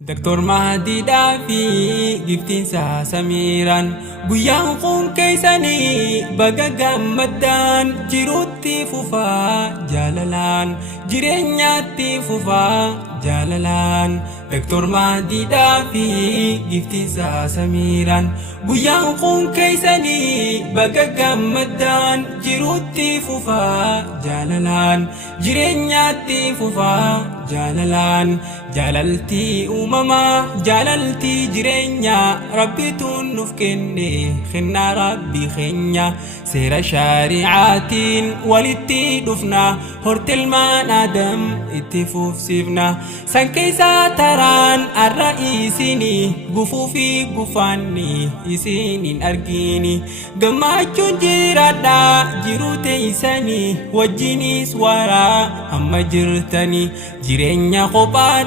دكتور مهدي دافي جفتين سميران قيان قوم كيساني بقى قمدان جيروتي فوفا جالالان جيرينياتي فوفا جالالان دكتور مهدي دافي جفتين سميران قيان قوم كيساني بقى قمدان جيروتي فوفا جالالان جيرينياتي فوفا جالالان جلالتي أمما جلالتي جرينيا ربي تنف كني خنا ربي خنيا سير شارعاتين ولتي دفنا هرت المان آدم اتفوف سيفنا سنكيسا تران الرئيسيني قفوفي قفاني يسينين أرقيني قماچو جيرادا جيرو تيساني وجيني سوارا هم جرتني جرينيا قبار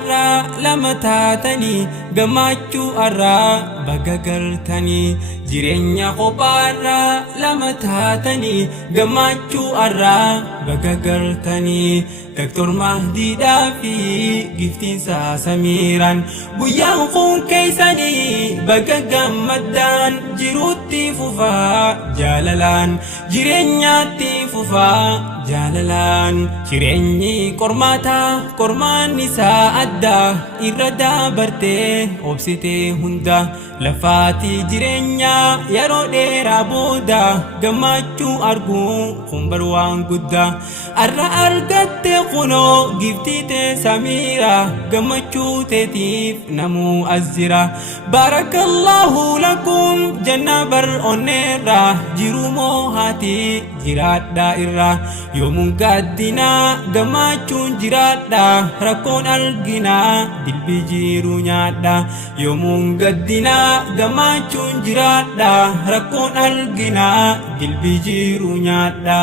لما تاتني قماچو أرى بقاقرتني جرينيا قبارا لما تاتني قماچو أرى بقاقرتني دكتور مهدي دافي جفتين سميران قيان قون كيساني بقا قمدان جيروتي فوفا جالالان جرينياتي فوفا جالالان جريني كورماتا كورمان نساء أدى إردا برتي وبسيتي هندا لفاتي جرينيا يرو ديرا بودا قماچو أرقو خنبروان قدا أرقات قنو جفتي سميرة قمچو تتيف نمو أزرة بارك الله لكم جنة بر أنيرة جرومو هاتي جرات دائرة يوم قدنا قمچو جرات دا ركون الجنا دل بجيرو نادا يوم قدنا قمچو جرات دا ركون الجنا دل بجيرو نادا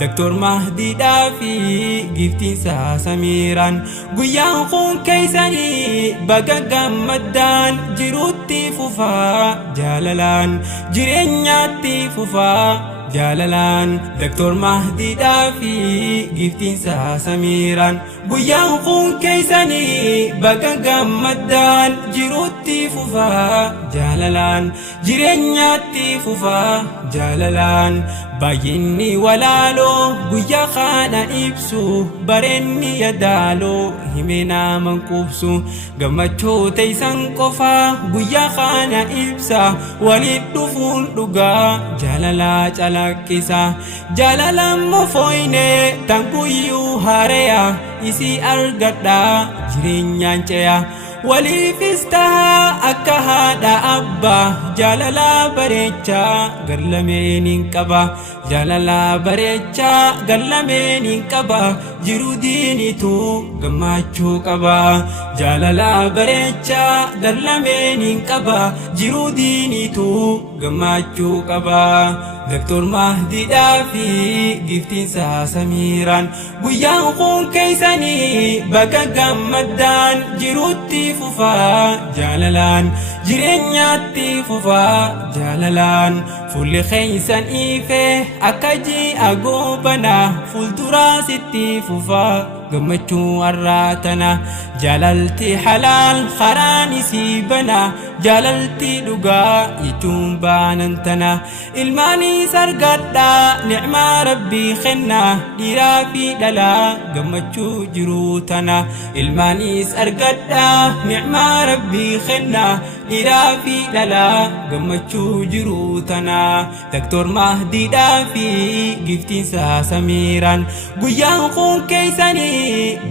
دكتور مهدي دافي جفتين سميران قيان قون كيساني بقا قمدان جيروتي فوفا جالالان جيرينياتي فوفا جالالان دكتور مهدي دافي جفتين سميران قيان قون كيساني بقا قمدان جيروتي فوفا جالالان جيرينياتي فوفا جالالان بايني ولالو قيا خانا إبسو برني يدالو همنا منكوبسو قمتشو تيسان قفا قيا خانا إبسا ولد دفون دقا جاللا جالكسا جاللا مفويني تنكويو هاريا إسي أرغدا جرين يانچيا ولي فيستها أكها دا أبا جاللا بريچا غرلمين قبا جاللا بريچا غرلمين قبا جرو ديني تو غماچو قبا جاللا بريچا غرلمين قبا جرو ديني تو غماچو قبا دكتور مهدي دافي جفتين سميران قيان قون كيساني بقا قمدان جروتي فوفا جالالان جيرينياتي فوفا جالالان فول خيسان إيفه أكاجي أقوبنا فول تراستي فوفا قمتشو أراتنا جلالتي حلال خراني سيبنا جلالتي لقا يتوم باننتنا الماني سرقادا نعمة ربي خنا ديرا في دلا قمتشو جروتنا الماني سرقادا نعمة ربي خنا ديرا في دلا قمتشو جروتنا دكتور مهدي دافي جفتين سميران قيان قون كيساني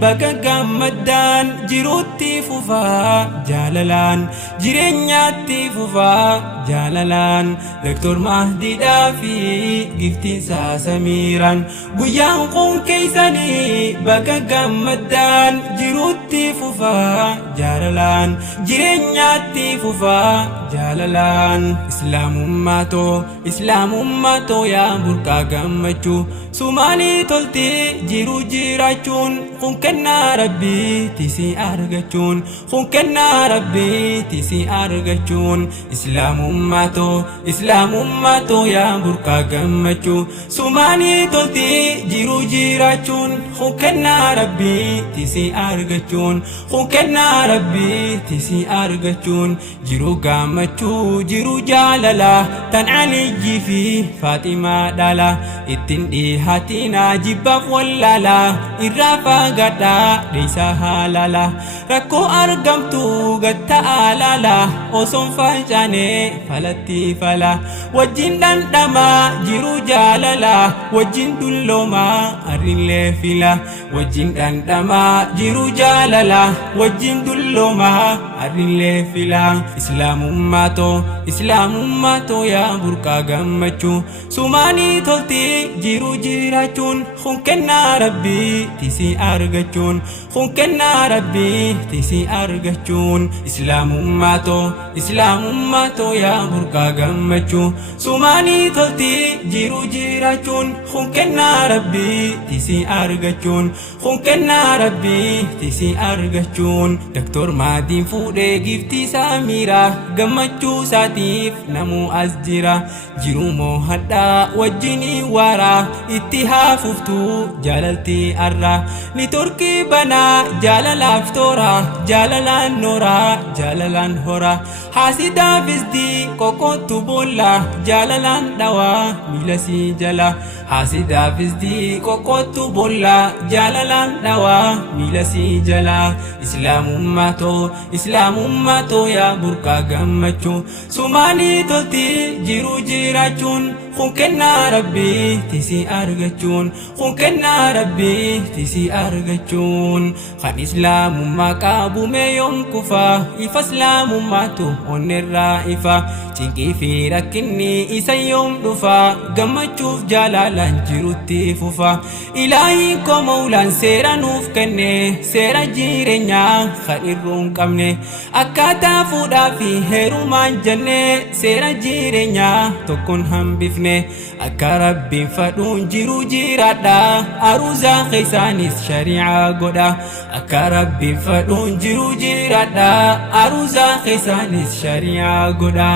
بقا قمدان جيروتي فوفا جالالان جيرينياتي فوفا جالالان دكتور مهدي دافي جفتين سميران قيان قون كيساني بقا قمدان جيروتي فوفا جالالان جيرينياتي فوفا جالالان إسلام أماتو يا بركا قمچو سومالي تلتي جيرو جيراچون kun kennaa rabbiiti si argachuun kun kennaa rabbiiti si argachuun islaamummaatoo yaa burqaa gammachuu sumaanii tolti jiru jiraachuun kun kennaa rabbiiti si argachuun kun kennaa rabbiiti si argachuun jiru gammachuu jiru jaalala tan Aliyyi fi Faatimaa dhala ittiin dhihaatina jibbaaf wallala irraa fagaadhaa dheeysa halala rakkoo argamtu gatta alala osoon facaane falatti fala wajjin dhandhama jiru jaalala wajjin dullooma arrillee fila wajjin dhandhama jiru jaalala wajjin dullooma arrillee fila islaamummaatoo yaa burqaa gammachuu sumaanii tolti jiru jiraachuun kun kennaa rabbiiti si argachuun kun kennaa rabbiiti si argachuun islaamummaatoo yaa burqaa gammachuu sumaanii tolti jiru jiraachuun kun kennaa rabbiiti si argachuun kun kennaa rabbiiti si argachuun Dr. Maadiin fuudhee giftii Samiira gammachuu isaatiif namuu as jira jiru moo hadhaa wajjinii waaraa itti haafuftu jaalalti arraa ni turkii banaa jaalalaaf toora jaalalaan nooraa jaalalaan horaa haasidaafis qoqqoottu boolla jaalalaan dhawaa miila si jala haasidaafis qoqqoottu boolla jaalalaan dhawaa miila si jala islaamummaatoo yaa burqaa gammachuu sumaanii tolti jiru jiraachuun kun kennaa rabbiiti si argachuun kun kennaa rabbiiti si argachuun kan islaamummaa qabume yoom kufa ifa islaamummaatu onnerraa ifa cinqii fi rakkinni isa yoom dhufa gammachuuf jaalalaan jirutti fufa ilaahiin koo mawlaan seera nuuf kenne seera jireenyaa kan irruun qabne akkaataa fuudhaa fi heerumaan jenne seera jireenyaa tokkoon hambifne akka rabbiin fadhuun jiru jiraadha aruuza keessaanis shari'aa godha akka rabbiin fadhuun jiru jiraadha aruuza keessaanis shari'aa godha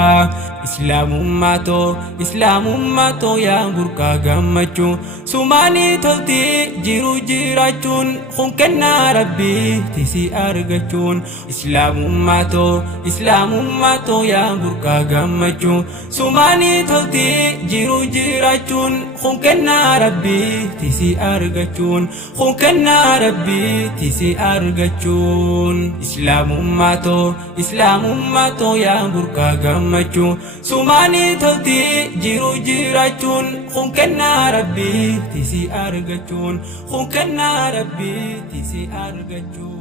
islaamummaatoo yaa burqaa gammachuu sumaanii tolti jiru jiraachuun kun kennaa rabbiiti si argachuun islaamummaatoo yaa burqaa gammachuu sumaanii tolti jiru jiraachuun kun kennaa rabbiiti si argachuun kun kennaa rabbiiti si argachuun islaamummaatoo yaa burqaa gammachuu sumaanii tolti jiru jiraachuun kun kennaa rabbiiti si argachuun kun kennaa rabbiiti si argachuun